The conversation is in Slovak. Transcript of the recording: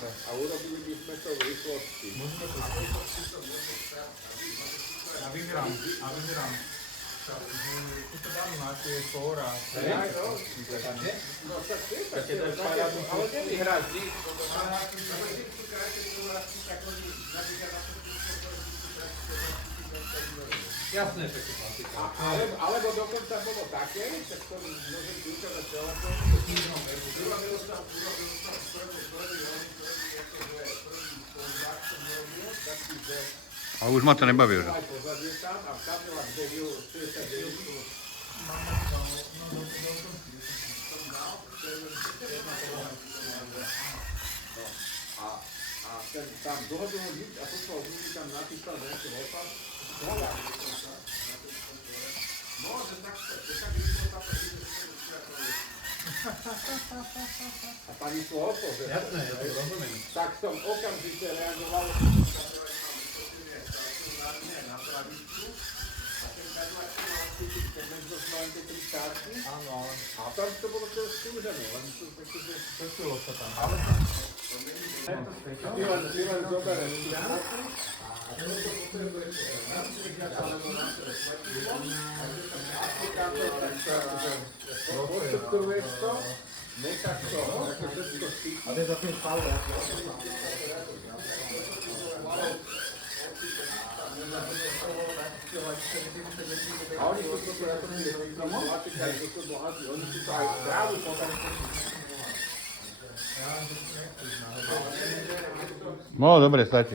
dobre. A urobili by sme to v rýchlosti. Môžeme to a vyberám. Tu to dám na tie fóra. No tak je také, ale nevyhráš nič. Jasné, že to klasika. Alebo dokonca bolo také, tak to môžem vyučovať telefón. Urobil som taký, že A už ma to nebaví už. aj pozadie tam a v kabelách delil 69. A ten tam dohodol nič a poslal ľudí tam napísal nejaký opak. No, že tak rýchlo sa to ide, a pani Slopo, že? Jasné, ja to rozumiem. Tak som okamžite reagoval na pravičku a ten kadlak si mal skúsiť, keď len tie tri štátky. Áno, ale A tam to bolo to skúžené, len to takže... prečilo sa tam. Ty len zobereš štátky a to potrebuješ aplikátor, tak sa odšetruješ to, necháš to, ako všetko stýchne. A to je za tým stále. A oni sú to ako tie aplikácie, to sú bohatí, oni sú to aj zdravú potom. No dobre, stačí.